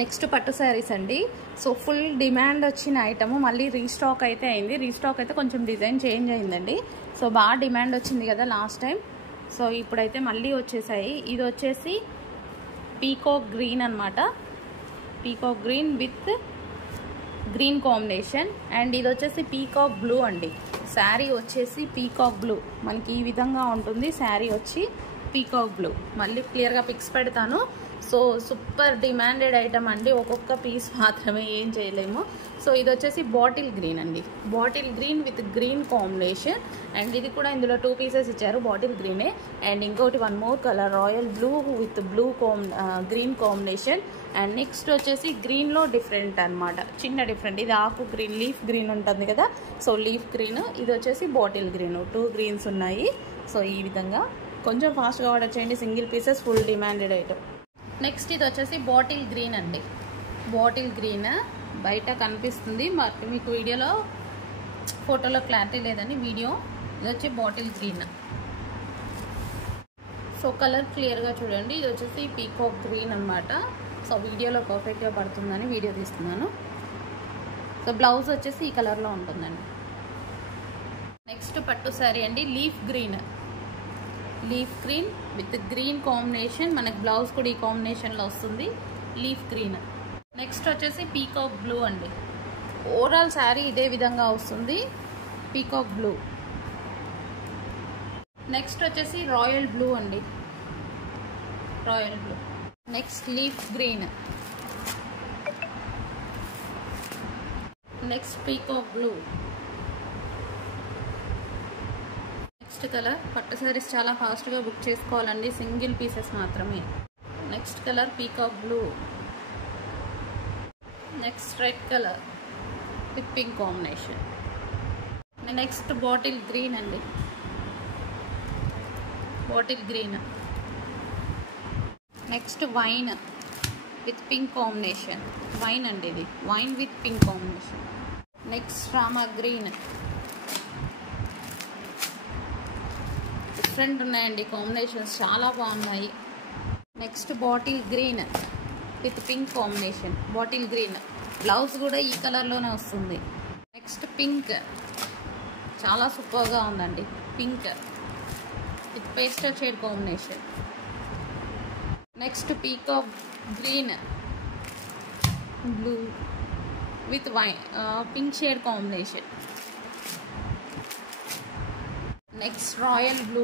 Next పట్టు శారీస్ అండి. So full demand వచ్చిన ఐటమ్ మళ్ళీ రీస్టాక్ అయితే అయింది. రీస్టాక్ అయితే కొంచెం డిజైన్ చేంజ్ అయిందండి. సో బాగా డిమాండ్ వచ్చింది కదా లాస్ట్ టైం. సో ఇప్పుడైతే మళ్ళీ వచ్చేసాయి. ఇది వచ్చేసి పీకాక్ గ్రీన్ అనమాట. Peacock green with green combination. And ఇది వచ్చేసి పీకాక్ బ్లూ అండి. శారీ వచ్చేసి పీకాక్ బ్లూ మనకి ఈ విధంగా ఉంటుంది. శారీ వచ్చి పీకాక్ బ్లూ. మళ్ళీ క్లియర్గా పిక్స్ పెడతాను. సో సూపర్ డిమాండెడ్ ఐటమ్ అండి. ఒక్కొక్క పీస్ మాత్రమే, ఏం చేయలేము. సో ఇది వచ్చేసి బాటిల్ గ్రీన్ అండి. Bottle green with green combination. And ఇది కూడా ఇందులో 2 పీసెస్ ఇచ్చారు, బాటిల్ గ్రీనే. అండ్ ఇంకోటి 1 more colour royal blue with blue green combination. And next వచ్చేసి గ్రీన్లో డిఫరెంట్ అనమాట, చిన్న డిఫరెంట్. ఇది ఆకు గ్రీన్, లీఫ్ గ్రీన్ ఉంటుంది కదా, సో లీఫ్ గ్రీన్. ఇది వచ్చేసి బాటిల్ గ్రీన్. 2 గ్రీన్స్ ఉన్నాయి. సో ఈ విధంగా కొంచెం ఫాస్ట్గా ఆర్డర్ చేయండి. Single pieces full demanded item. Next ఇది వచ్చేసి బాటిల్ గ్రీన్ అండి. బాటిల్ గ్రీన్ బయట కనిపిస్తుంది, మరి మీకు వీడియోలో ఫోటోలో క్లారిటీ లేదని వీడియో. ఇది వచ్చి బాటిల్ గ్రీన్. సో కలర్ క్లియర్గా చూడండి. ఇది వచ్చేసి పీకాక్ గ్రీన్ అనమాట. సో వీడియోలో పర్ఫెక్ట్గా పడుతుందని వీడియో తీస్తున్నాను. సో బ్లౌజ్ వచ్చేసి ఈ కలర్లో ఉంటుందండి. నెక్స్ట్ పట్టు శారీ అండి. Leaf green. Leaf green with green combination. మనకి బ్లౌజ్ కూడా ఈ కాంబినేషన్లో వస్తుంది, లీఫ్ గ్రీన్. నెక్స్ట్ వచ్చేసి పీకాక్ బ్లూ అండి. ఓవరాల్ శారీ ఇదే విధంగా వస్తుంది, పీకాక్ బ్లూ. నెక్స్ట్ వచ్చేసి రాయల్ బ్లూ అండి, royal blue. Next leaf green. Next peacock blue. Next colour. పట్టు శారీస్ చాలా ఫాస్ట్గా బుక్ చేసుకోవాలండి, సింగిల్ పీసెస్ మాత్రమే. Next colour peacock blue. Next red colour with pink combination. Next bottle green అండి, bottle green. Next wine with pink combination. Wine అండి ఇది, wine with pink combination. Next Rama green. Different ఉన్నాయండి combinations, చాలా బాగున్నాయి. Next bottle green with pink combination. Bottle green blouse కూడా ఈ కలర్లోనే వస్తుంది. నెక్స్ట్ పింక్, చాలా సూపర్గా ఉందండి. Pink with pastel shade combination. Next peacock green blue with pink shade combination. Next royal blue.